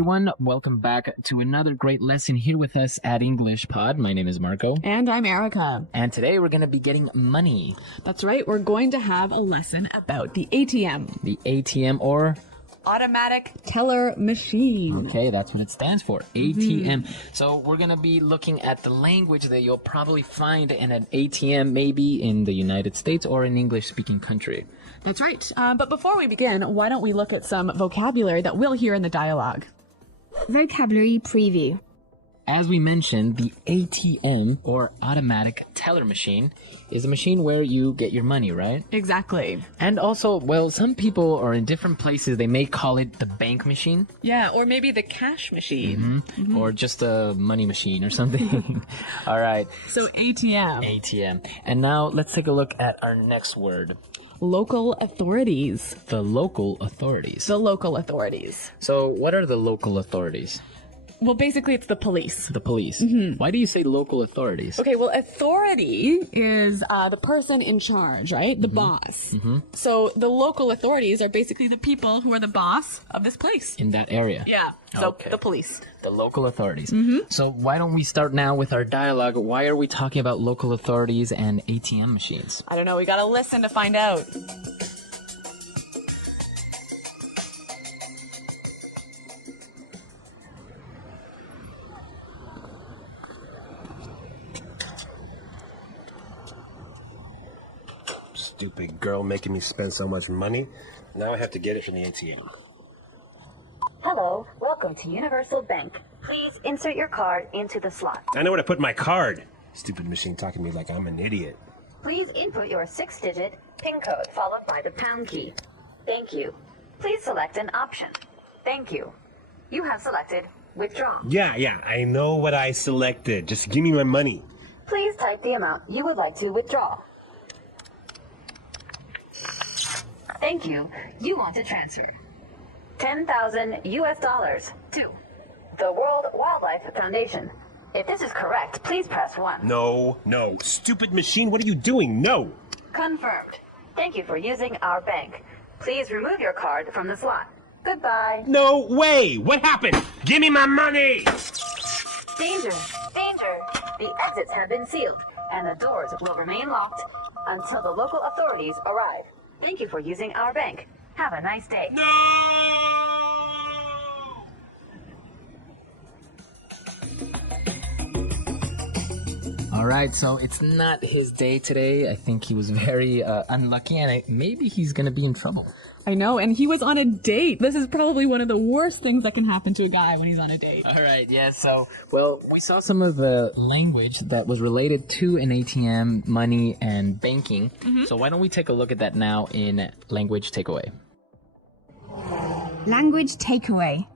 everyone. Welcome back to another great lesson here with us at English Pod. My name is Marco. And I'm Erica. And today we're going to be getting money. That's right. We're going to have a lesson about the ATM. The ATM, or automatic teller machine. Okay, that's what it stands for. ATM. So we're going to be looking at the language that you'll probably find in an ATM, maybe in the United States or an English-speaking country. That's right. But before we begin, why don't we look at some vocabulary that we'll hear in the dialogue. Vocabulary preview. As we mentioned, the ATM, or automatic teller machine, is a machine where you get your money, right? Exactly. And also, well, some people are in different places. They may call it the bank machine. Yeah, or maybe the cash machine. Or just a money machine or something. All right. So ATM. ATM. And now let's take a look at our next word. Local authorities. The local authorities. The local authorities. So what are the local authorities? Well, basically, it's the police. The police. Why do you say local authorities? Okay, well, authority is the person in charge, right? The boss. So the local authorities are basically the people who are the boss of this place. In that area. Yeah, so Okay. the police. The local authorities. So why don't we start now with our dialogue? Why are we talking about local authorities and ATM machines? I don't know, we gotta listen to find out. Stupid girl making me spend so much money. Now I have to get it from the ATM. Hello, welcome to Universal Bank. Please insert your card into the slot. I know where to put my card. Stupid machine talking to me like I'm an idiot. Please input your 6-digit PIN code followed by the pound key. Thank you. Please select an option. Thank you. You have selected withdraw. Yeah, I know what I selected. Just give me my money. Please type the amount you would like to withdraw. Thank you. You want to transfer $10,000 US to the World Wildlife Foundation. If this is correct, please press 1. No. Stupid machine, what are you doing? No. Confirmed. Thank you for using our bank. Please remove your card from the slot. Goodbye. No way. What happened? Give me my money. Danger! Danger! The exits have been sealed, and the doors will remain locked until the local authorities arrive. Thank you for using our bank. Have a nice day. No! All right, so it's not his day today. I think he was very unlucky, and maybe he's going to be in trouble. I know, and he was on a date. This is probably one of the worst things that can happen to a guy when he's on a date. All right, yeah, so, well, we saw some of the language that was related to an ATM, money, and banking. So why don't we take a look at that now in Language Takeaway. Language takeaway.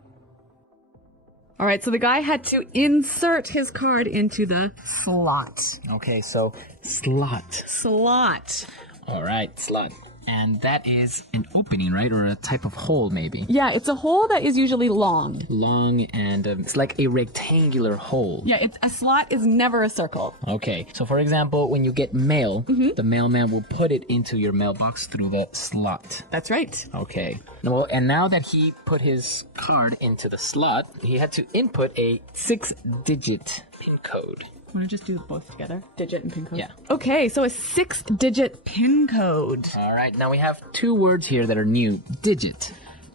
All right, so the guy had to insert his card into the slot. Okay, so slot. Slot. All right, slot. And that is an opening, right? Or a type of hole, maybe. Yeah, it's a hole that is usually long. Long, and it's like a rectangular hole. Yeah, a slot is never a circle. Okay, so for example, when you get mail, the mailman will put it into your mailbox through the slot. That's right. Okay. Well, and now that he put his card into the slot, he had to input a 6-digit PIN code. Want to just do both together? Digit and PIN code? Yeah. Okay, so a 6-digit PIN code. All right, now we have two words here that are new. Digit.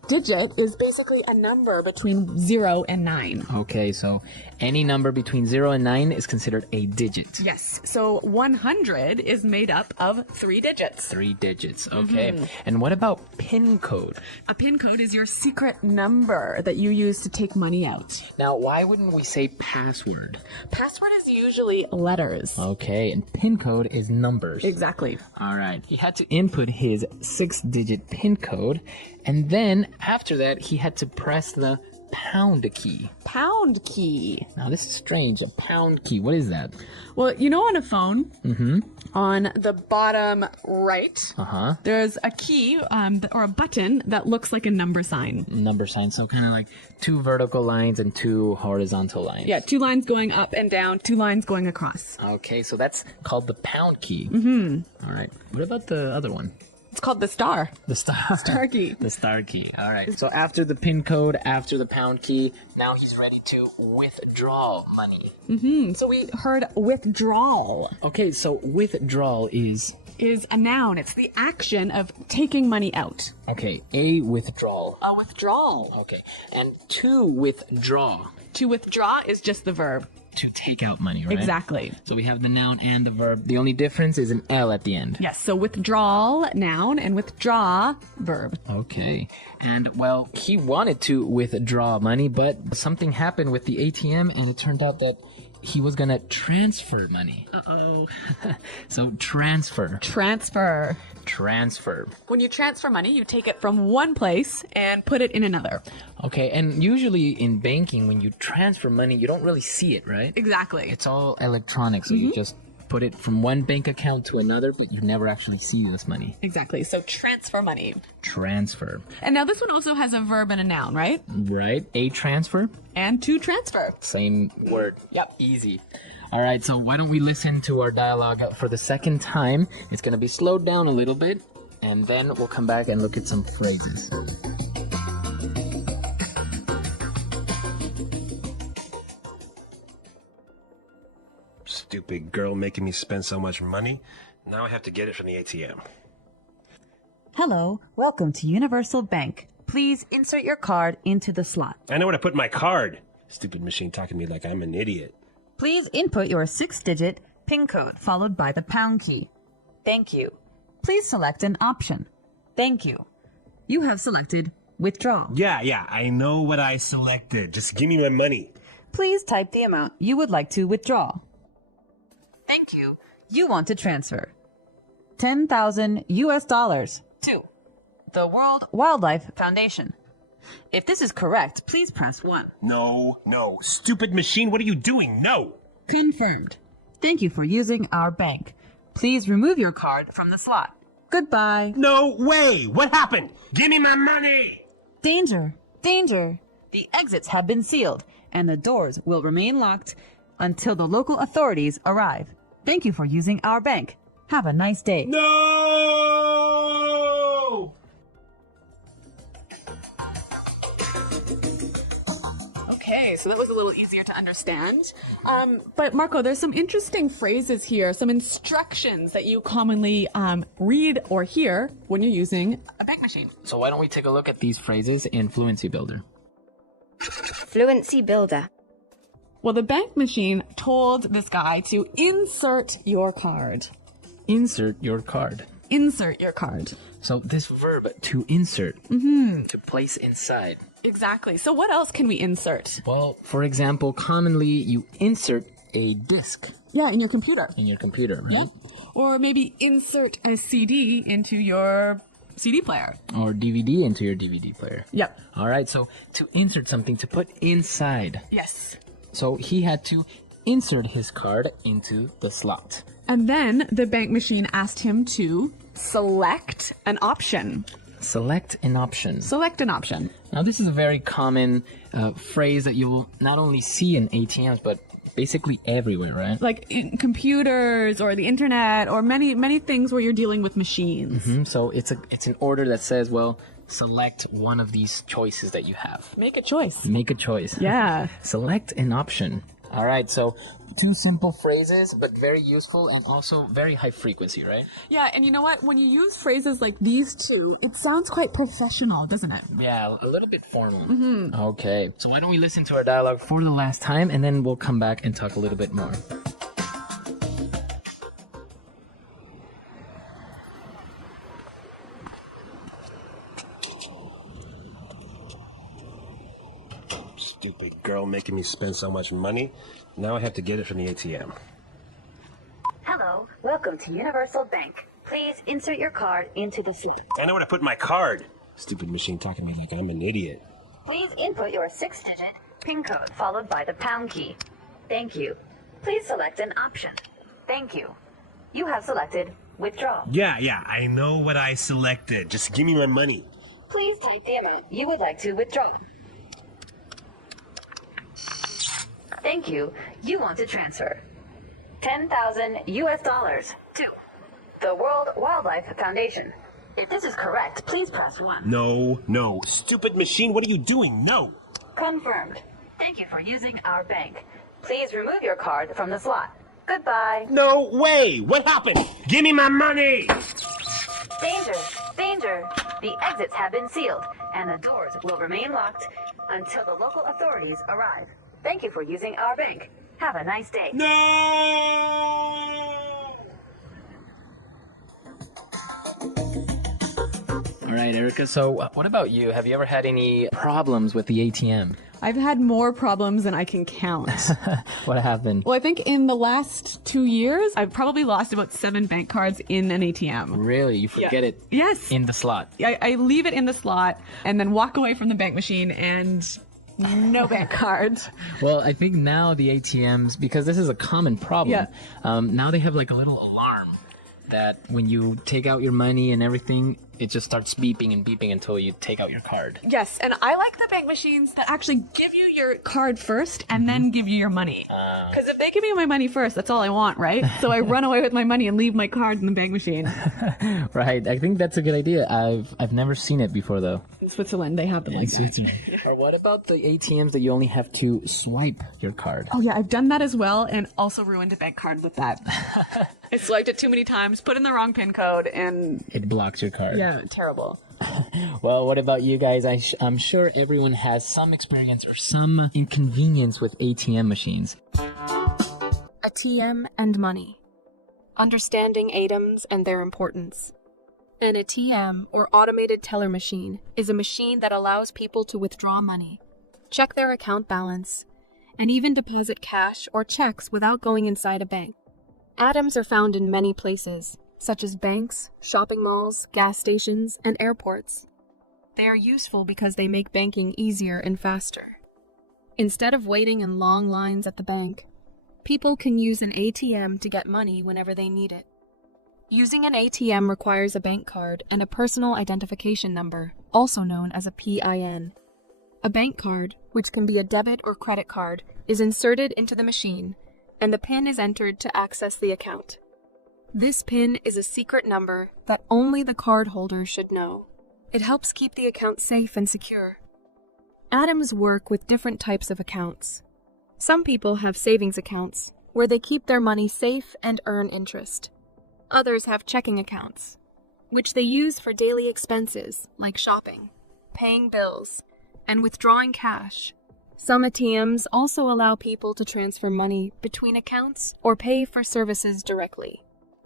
Digit is basically a number between 0 and 9. Okay, so any number between 0 and 9 is considered a digit. Yes, so 100 is made up of 3 digits. 3 digits, okay. And what about PIN code? A PIN code is your secret number that you use to take money out. Now, why wouldn't we say password? Password is usually letters. Okay, and PIN code is numbers. Exactly. All right. He had to input his 6-digit PIN code, and then after that, he had to press the pound key. Pound key. Now, this is strange. A pound key. What is that? Well, you know, on a phone, on the bottom right, there's a key or a button that looks like a number sign. Number sign. So kind of like 2 vertical lines and 2 horizontal lines. Yeah, 2 lines going up and down, 2 lines going across. Okay, so that's called the pound key. All right. What about the other one? It's called the star. The star. Star key. The star key. All right. So after the PIN code, after the pound key, now he's ready to withdraw money. So we heard withdrawal Okay, so withdrawal is, is a noun. It's the action of taking money out. okay, a withdrawal. A withdrawal. Okay, and to withdraw, To withdraw is just the verb. to take out money, right? Exactly. So we have the noun and the verb. The only difference is an L at the end. Yes, so withdrawal, noun, and withdraw, verb. Okay. And, well, he wanted to withdraw money, but something happened with the ATM, and it turned out that he was going to transfer money. Uh-oh. So transfer. Transfer. Transfer. When you transfer money, you take it from one place and put it in another. Okay, and usually in banking, when you transfer money, you don't really see it, right? Exactly. It's all electronic, so you just put it from one bank account to another, but you never actually see this money. Exactly. So transfer money. Transfer. And now this one also has a verb and a noun, right? Right? A transfer? And to transfer. Same word. Yep. Easy. All right, so why don't we listen to our dialogue for the second time? It's going to be slowed down a little bit, and then we'll come back and look at some phrases. Stupid girl making me spend so much money. Now I have to get it from the ATM. Hello, welcome to Universal Bank. Please insert your card into the slot. I know where to put my card. Stupid machine talking to me like I'm an idiot. Please input your 6-digit PIN code followed by the pound key. Thank you. Please select an option. Thank you. You have selected withdraw. Yeah, I know what I selected. Just give me my money. Please type the amount you would like to withdraw. Thank you. You want to transfer $10,000 to the World Wildlife Foundation. If this is correct, please press 1. No. Stupid machine, what are you doing? No. Confirmed. Thank you for using our bank. Please remove your card from the slot. Goodbye. No way. What happened? Give me my money. Danger! Danger! The exits have been sealed, and the doors will remain locked until the local authorities arrive. Thank you for using our bank. Have a nice day. No! Okay, so that was a little easier to understand. But Marco, there's some interesting phrases here, some instructions that you commonly read or hear when you're using a bank machine. So why don't we take a look at these phrases in Fluency Builder? Fluency Builder. Well, the bank machine told this guy to insert your card. Insert your card. Insert your card. So this verb, to insert, to place inside. Exactly. So what else can we insert? Well, for example, commonly you insert a disk Yeah, in your computer. in your computer, right? Yeah. Or maybe insert a CD into your CD player. Or DVD into your DVD player. Yep. All right, so to insert something, to put inside. Yes. So he had to insert his card into the slot. And then the bank machine asked him to select an option. Select an option. Select an option. Now, this is a very common phrase that you will not only see in ATMs, but basically everywhere, right? Like in computers or the internet or many things where you're dealing with machines. So it's an order that says, well, select one of these choices that you have. Make a choice. Make a choice. Yeah. Select an option. All right, so two simple phrases, but very useful and also very high frequency, right? Yeah, and you know what? When you use phrases like these two, it sounds quite professional, doesn't it? Yeah, a little bit formal. Okay, so why don't we listen to our dialogue for the last time, and then we'll come back and talk a little bit more. Stupid girl making me spend so much money. Now I have to get it from the ATM. Hello, welcome to Universal Bank. Please insert your card into the slot. I know where to put my card. Stupid machine talking to me like I'm an idiot. Please input your 6-digit PIN code followed by the pound key. Thank you. Please select an option. Thank you. You have selected withdraw. Yeah, I know what I selected. Just give me my money. Please type the amount you would like to withdraw. Thank you. You want to transfer $10,000 to the World Wildlife Foundation. If this is correct, please press 1. No. Stupid machine, what are you doing? No. Confirmed. Thank you for using our bank. Please remove your card from the slot. Goodbye. No way! What happened? Give me my money! Danger! Danger! The exits have been sealed, and the doors will remain locked until the local authorities arrive. Thank you for using our bank. Have a nice day. No! All right, Erica. So, what about you? Have you ever had any problems with the ATM? I've had more problems than I can count. What happened? Well, I think in the last 2 years, I've probably lost about 7 bank cards in an ATM. Really? You forget it Yes. in the slot? I leave it in the slot and then walk away from the bank machine and no bank cards. Well, I think now the ATMs, because this is a common problem, now they have like a little alarm that when you take out your money and everything, it just starts beeping and beeping until you take out your card. Yes, and I like the bank machines that actually give you your card first and then give you your money. Because if they give me my money first, that's all I want, right? So I run away with my money and leave my card in the bank machine. Right. I think that's a good idea. I've never seen it before, though. In Switzerland, they have them like that. Or what about the ATMs that you only have to swipe your card? Oh yeah, I've done that as well and also ruined a bank card with that. I swiped it too many times, put in the wrong PIN code, and It blocks your card. yeah, terrible. Well, what about you guys? I'm sure everyone has some experience or some inconvenience with ATM machines. ATM and money. Understanding ATOMs and their importance. An ATM, or automated teller machine, is a machine that allows people to withdraw money, check their account balance, and even deposit cash or checks without going inside a bank. ATOMs are found in many places, such as banks, shopping malls, gas stations, and airports. They are useful because they make banking easier and faster. Instead of waiting in long lines at the bank, people can use an ATM to get money whenever they need it. Using an ATM requires a bank card and a personal identification number, also known as a PIN. A bank card, which can be a debit or credit card, is inserted into the machine, and the PIN is entered to access the account. This PIN is a secret number that only the cardholder should know. It helps keep the account safe and secure. ATOMs work with different types of accounts. Some people have savings accounts, where they keep their money safe and earn interest. Others have checking accounts, which they use for daily expenses like shopping, paying bills, and withdrawing cash. Some ATMs also allow people to transfer money between accounts or pay for services directly.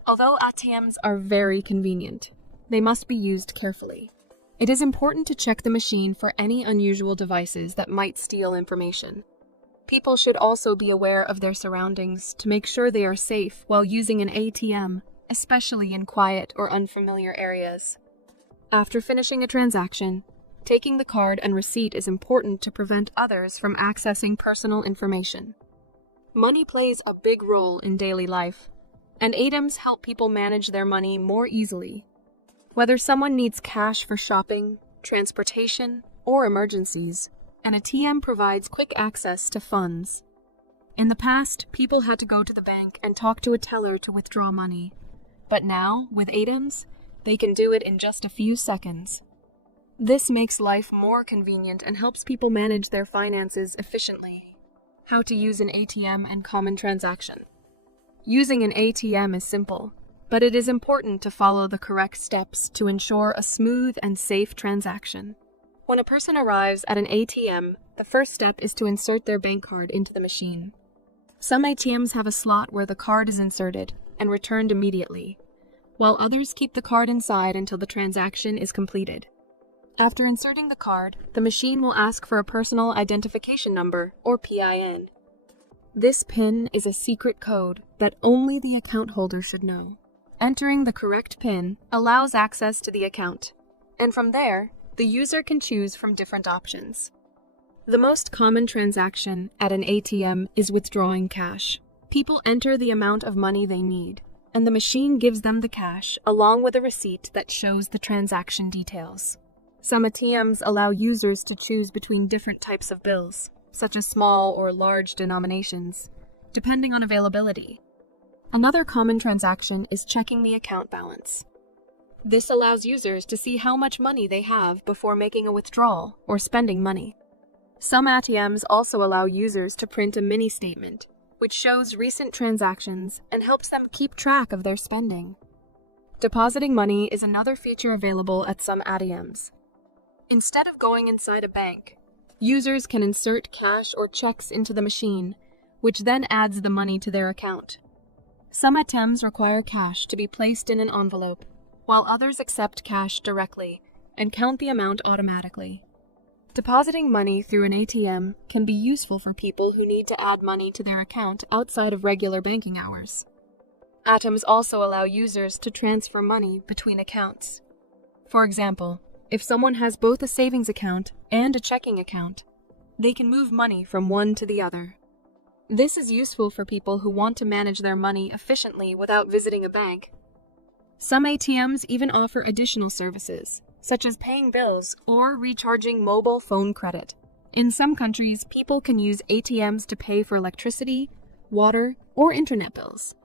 Although ATMs are very convenient, they must be used carefully. It is important to check the machine for any unusual devices that might steal information. People should also be aware of their surroundings to make sure they are safe while using an ATM, especially in quiet or unfamiliar areas. After finishing a transaction, taking the card and receipt is important to prevent others from accessing personal information. Money plays a big role in daily life, and ATMs help people manage their money more easily. Whether someone needs cash for shopping, transportation, or emergencies, an ATM provides quick access to funds. In the past, people had to go to the bank and talk to a teller to withdraw money. But now, with ATMs, they can do it in just a few seconds. This makes life more convenient and helps people manage their finances efficiently. How to use an ATM and common transaction. Using an ATM is simple, but it is important to follow the correct steps to ensure a smooth and safe transaction. When a person arrives at an ATM, the first step is to insert their bank card into the machine. Some ATMs have a slot where the card is inserted and returned immediately, while others keep the card inside until the transaction is completed. After inserting the card, the machine will ask for a personal identification number, or PIN. This PIN is a secret code that only the account holder should know. Entering the correct PIN allows access to the account, and from there, the user can choose from different options. The most common transaction at an ATM is withdrawing cash. People enter the amount of money they need, and the machine gives them the cash along with a receipt that shows the transaction details. Some ATMs allow users to choose between different types of bills, such as small or large denominations, depending on availability. Another common transaction is checking the account balance. This allows users to see how much money they have before making a withdrawal or spending money. Some ATMs also allow users to print a mini statement, which shows recent transactions and helps them keep track of their spending. Depositing money is another feature available at some ATMs. Instead of going inside a bank, users can insert cash or checks into the machine, which then adds the money to their account. Some ATMs require cash to be placed in an envelope, while others accept cash directly and count the amount automatically. Depositing money through an ATM can be useful for people who need to add money to their account outside of regular banking hours. ATMs also allow users to transfer money between accounts. For example, if someone has both a savings account and a checking account, they can move money from one to the other. This is useful for people who want to manage their money efficiently without visiting a bank. Some ATMs even offer additional services, such as paying bills or recharging mobile phone credit. In some countries, people can use ATMs to pay for electricity, water, or internet bills,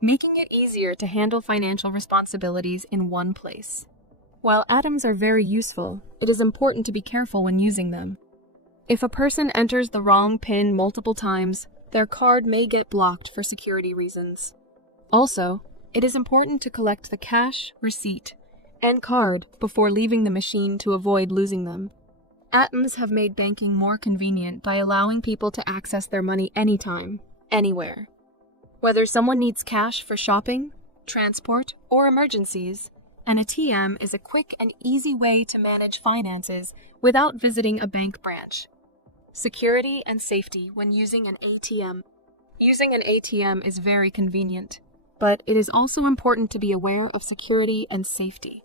making it easier to handle financial responsibilities in one place. While ATMs are very useful, it is important to be careful when using them. If a person enters the wrong PIN multiple times, their card may get blocked for security reasons. Also, it is important to collect the cash, receipt, and card before leaving the machine to avoid losing them. ATMs have made banking more convenient by allowing people to access their money anytime, anywhere. Whether someone needs cash for shopping, transport, or emergencies, an ATM is a quick and easy way to manage finances without visiting a bank branch. Security and safety when using an ATM. Using an ATM is very convenient, but it is also important to be aware of security and safety.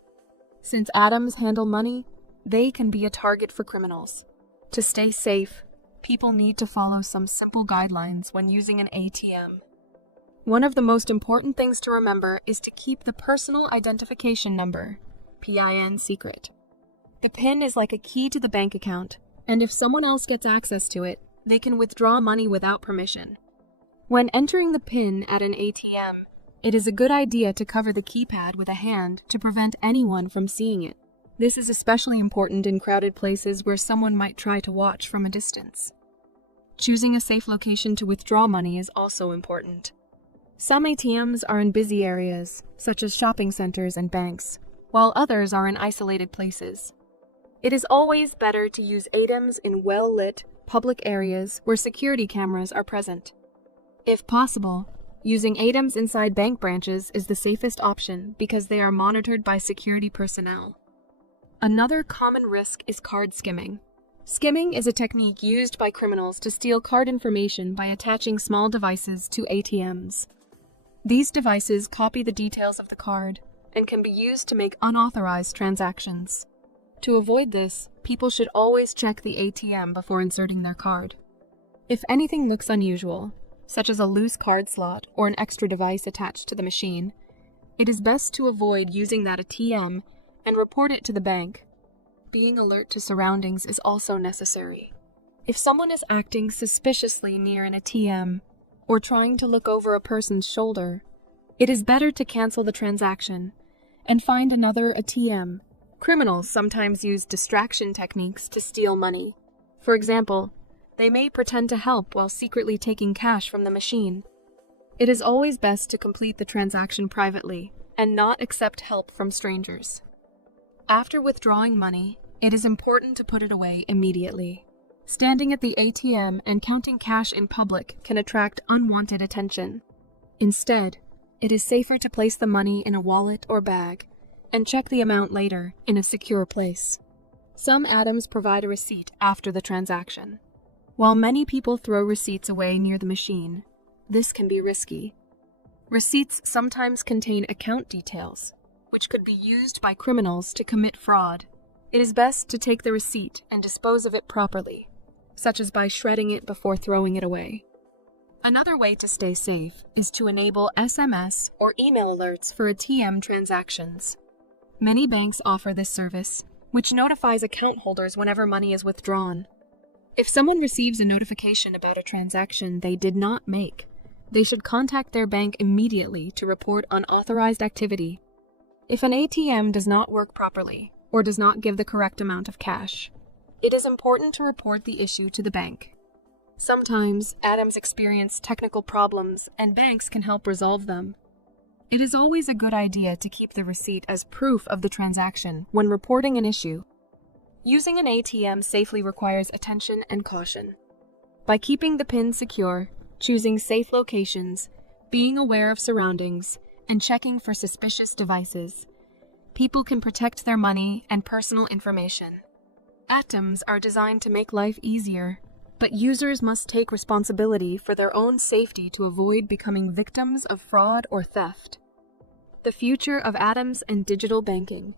Since ATMs handle money, they can be a target for criminals. To stay safe, people need to follow some simple guidelines when using an ATM. One of the most important things to remember is to keep the personal identification number, PIN, secret. The PIN is like a key to the bank account, and if someone else gets access to it, they can withdraw money without permission. When entering the PIN at an ATM, it is a good idea to cover the keypad with a hand to prevent anyone from seeing it. This is especially important in crowded places where someone might try to watch from a distance. Choosing a safe location to withdraw money is also important. Some ATMs are in busy areas, such as shopping centers and banks, while others are in isolated places. It is always better to use ATMs in well-lit, public areas where security cameras are present. If possible, using ATMs inside bank branches is the safest option because they are monitored by security personnel. Another common risk is card skimming. Skimming is a technique used by criminals to steal card information by attaching small devices to ATMs. These devices copy the details of the card and can be used to make unauthorized transactions. To avoid this, people should always check the ATM before inserting their card. If anything looks unusual, such as a loose card slot or an extra device attached to the machine, it is best to avoid using that ATM and report it to the bank. Being alert to surroundings is also necessary. If someone is acting suspiciously near an ATM or trying to look over a person's shoulder, it is better to cancel the transaction and find another ATM. Criminals sometimes use distraction techniques to steal money. For example, they may pretend to help while secretly taking cash from the machine. It is always best to complete the transaction privately and not accept help from strangers. After withdrawing money, it is important to put it away immediately. Standing at the ATM and counting cash in public can attract unwanted attention. Instead, it is safer to place the money in a wallet or bag and check the amount later in a secure place. Some ATMs provide a receipt after the transaction. While many people throw receipts away near the machine, this can be risky. Receipts sometimes contain account details, which could be used by criminals to commit fraud. It is best to take the receipt and dispose of it properly, such as by shredding it before throwing it away. Another way to stay safe is to enable SMS or email alerts for ATM transactions. Many banks offer this service, which notifies account holders whenever money is withdrawn. If someone receives a notification about a transaction they did not make, they should contact their bank immediately to report unauthorized activity. If an ATM does not work properly or does not give the correct amount of cash, it is important to report the issue to the bank. Sometimes ATMs experience technical problems and banks can help resolve them. It is always a good idea to keep the receipt as proof of the transaction when reporting an issue. Using an ATM safely requires attention and caution. By keeping the PIN secure, choosing safe locations, being aware of surroundings, and checking for suspicious devices, people can protect their money and personal information. ATMs are designed to make life easier, but users must take responsibility for their own safety to avoid becoming victims of fraud or theft. The future of ATMs and digital banking.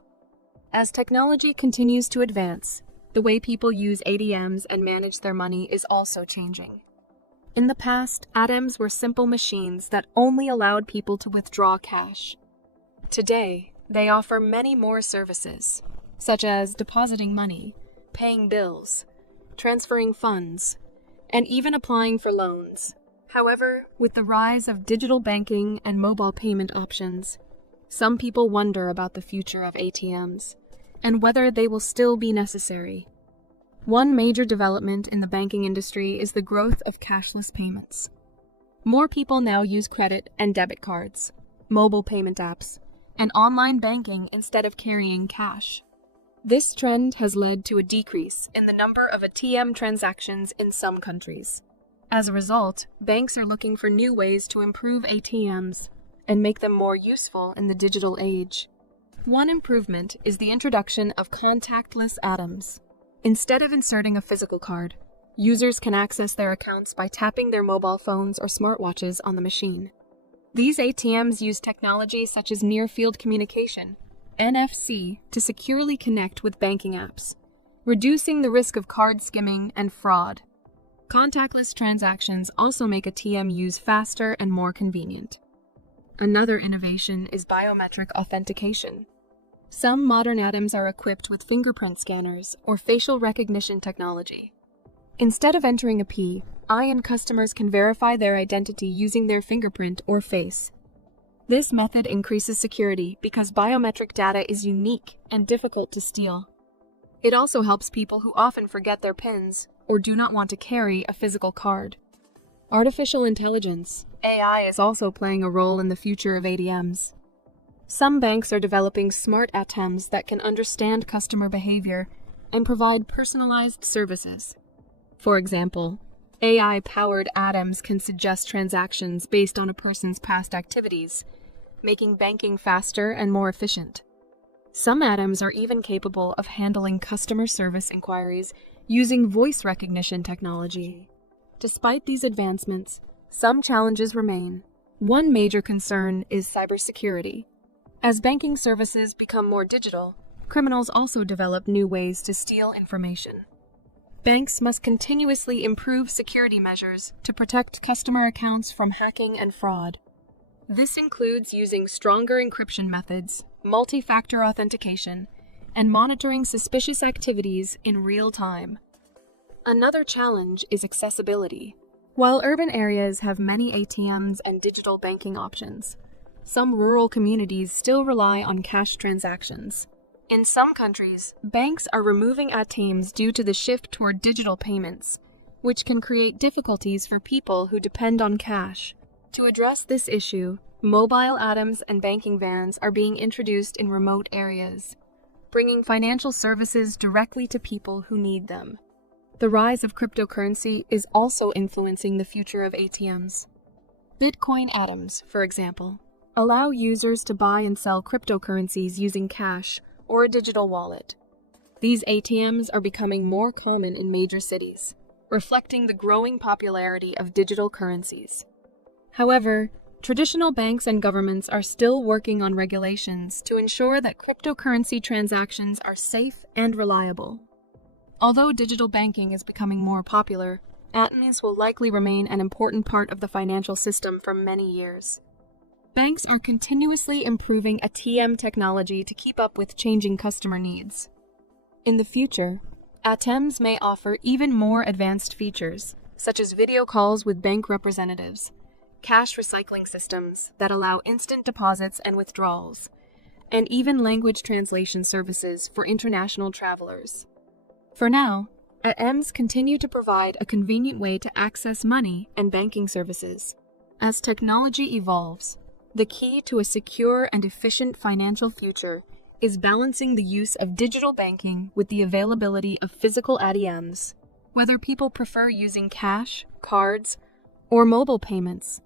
As technology continues to advance, the way people use ATMs and manage their money is also changing. In the past, ATMs were simple machines that only allowed people to withdraw cash. Today, they offer many more services, such as depositing money, paying bills, transferring funds, and even applying for loans. However, with the rise of digital banking and mobile payment options, some people wonder about the future of ATMs and whether they will still be necessary. One major development in the banking industry is the growth of cashless payments. More people now use credit and debit cards, mobile payment apps, and online banking instead of carrying cash. This trend has led to a decrease in the number of ATM transactions in some countries. As a result, banks are looking for new ways to improve ATMs and make them more useful in the digital age. One improvement is the introduction of contactless ATMs. Instead of inserting a physical card, users can access their accounts by tapping their mobile phones or smartwatches on the machine. These ATMs use technology such as near-field communication, NFC, to securely connect with banking apps, reducing the risk of card skimming and fraud. Contactless transactions also make ATM use faster and more convenient. Another innovation is biometric authentication. Some modern ATMs are equipped with fingerprint scanners or facial recognition technology. Instead of entering a PIN, customers can verify their identity using their fingerprint or face. This method increases security because biometric data is unique and difficult to steal. It also helps people who often forget their PINs or do not want to carry a physical card. Artificial intelligence, AI, is also playing a role in the future of ATMs. Some banks are developing smart ATMs that can understand customer behavior and provide personalized services. For example, AI-powered ATMs can suggest transactions based on a person's past activities, making banking faster and more efficient. Some ATMs are even capable of handling customer service inquiries using voice recognition technology. Despite these advancements, some challenges remain. One major concern is cybersecurity. As banking services become more digital, criminals also develop new ways to steal information. Banks must continuously improve security measures to protect customer accounts from hacking and fraud. This includes using stronger encryption methods, multi-factor authentication, and monitoring suspicious activities in real time. Another challenge is accessibility. While urban areas have many ATMs and digital banking options, some rural communities still rely on cash transactions. In some countries, banks are removing ATMs due to the shift toward digital payments, which can create difficulties for people who depend on cash. To address this issue, mobile ATMs and banking vans are being introduced in remote areas, bringing financial services directly to people who need them. The rise of cryptocurrency is also influencing the future of ATMs. Bitcoin ATMs, for example, allow users to buy and sell cryptocurrencies using cash or a digital wallet. These ATMs are becoming more common in major cities, reflecting the growing popularity of digital currencies. However, traditional banks and governments are still working on regulations to ensure that cryptocurrency transactions are safe and reliable. Although digital banking is becoming more popular, ATMs will likely remain an important part of the financial system for many years. Banks are continuously improving ATM technology to keep up with changing customer needs. In the future, ATMs may offer even more advanced features, such as video calls with bank representatives, cash recycling systems that allow instant deposits and withdrawals, and even language translation services for international travelers. For now, IELTS continue to provide a convenient way to access money and banking services. As technology evolves, the key to a secure and efficient financial future is balancing the use of digital banking with the availability of physical IDIOMS. Whether people prefer using cash, cards, or mobile payments,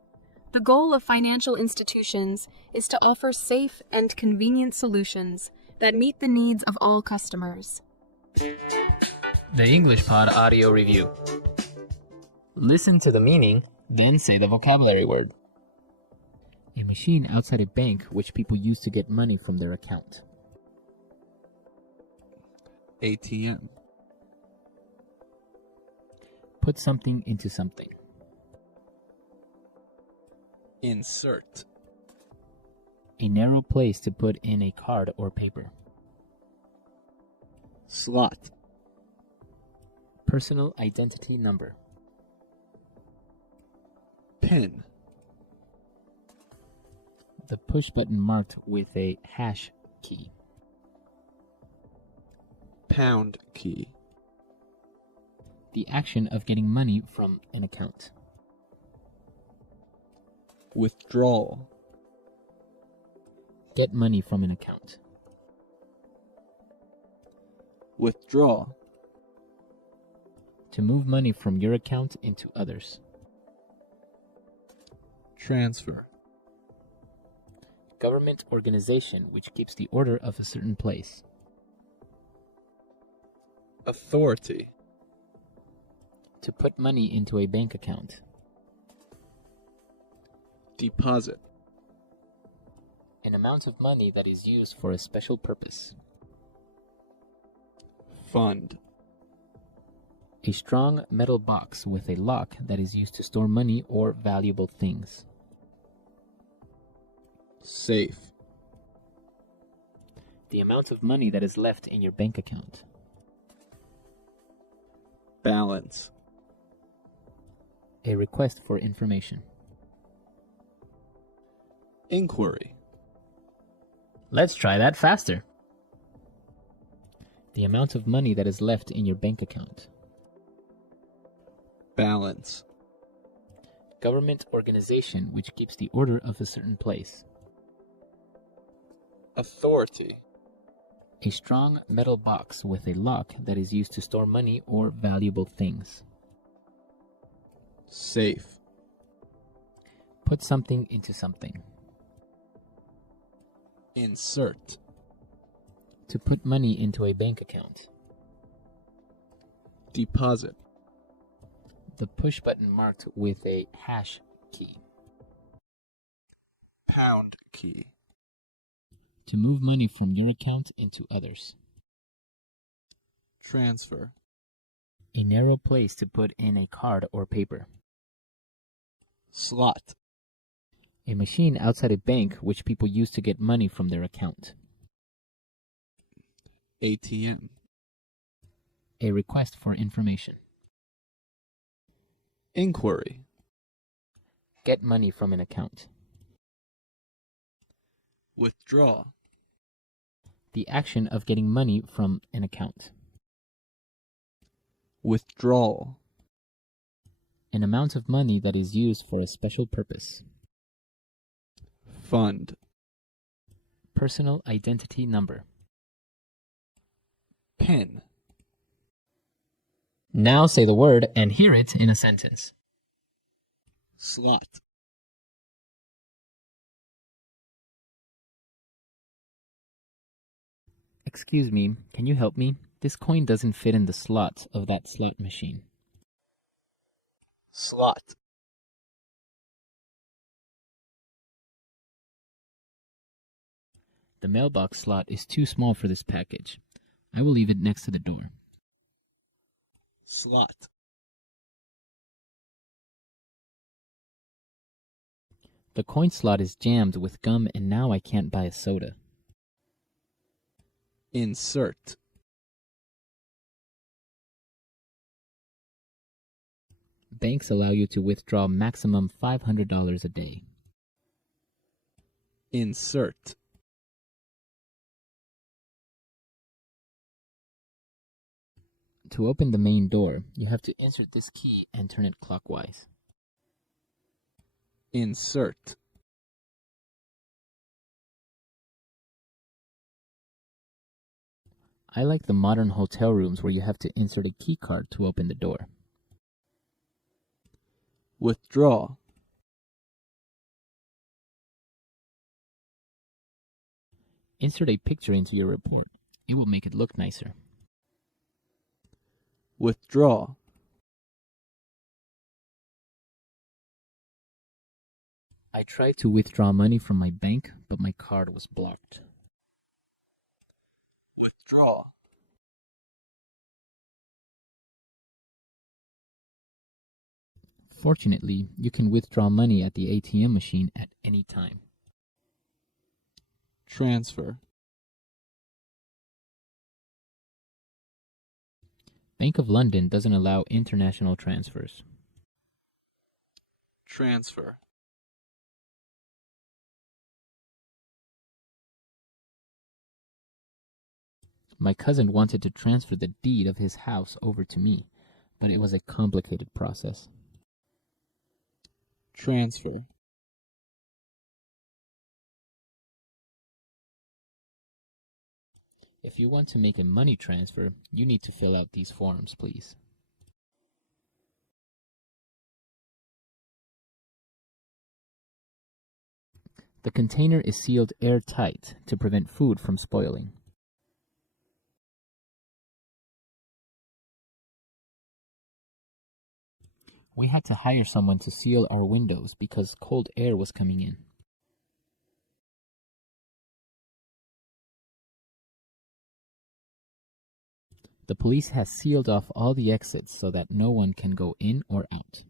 the goal of financial institutions is to offer safe and convenient solutions that meet the needs of all customers. The English Pod Audio Review. Listen to the meaning, then say the vocabulary word. A machine outside a bank which people use to get money from their account. ATM. Put something into something. Insert. A narrow place to put in a card or paper. Slot. Personal identity number. Pin. The push button marked with a hash key. Pound key. The action of getting money from an account. Withdrawal. Get money from an account. Withdraw. To move money from your account into others. Transfer. Government organization which keeps the order of a certain place. Authority. To put money into a bank account. Deposit. An amount of money that is used for a special purpose. Fund. A strong metal box with a lock that is used to store money or valuable things. Safe. The amount of money that is left in your bank account. Balance. A request for information. Inquiry. Let's try that faster. The amount of money that is left in your bank account. Balance. Government organization which keeps the order of a certain place. Authority. A strong metal box with a lock that is used to store money or valuable things. Safe. Put something into something. Insert. To put money into a bank account. Deposit. The push button marked with a hash key. Pound key. To move money from your account into others. Transfer. A narrow place to put in a card or paper. Slot. A machine outside a bank which people use to get money from their account. ATM. A request for information. Inquiry. Get money from an account. Withdraw. The action of getting money from an account. Withdrawal. An amount of money that is used for a special purpose. Fund. Personal identity number. Pin. Now say the word and hear it in a sentence. Slot. Excuse me, can you help me? This coin doesn't fit in the slot of that slot machine. Slot. The mailbox slot is too small for this package. I will leave it next to the door. Slot. The coin slot is jammed with gum and now I can't buy a soda. Insert. Banks allow you to withdraw maximum $500 a day. Insert. To open the main door, you have to insert this key and turn it clockwise. Insert. I like the modern hotel rooms where you have to insert a key card to open the door. Withdraw. Insert a picture into your report. It will make it look nicer. Withdraw. I tried to withdraw money from my bank, but my card was blocked. Withdraw. Fortunately, you can withdraw money at the ATM machine at any time. Transfer. Bank of London doesn't allow international transfers. Transfer. My cousin wanted to transfer the deed of his house over to me, but it was a complicated process. Transfer. If you want to make a money transfer, you need to fill out these forms, please. The container is sealed airtight to prevent food from spoiling. We had to hire someone to seal our windows because cold air was coming in. The police has sealed off all the exits so that no one can go in or out.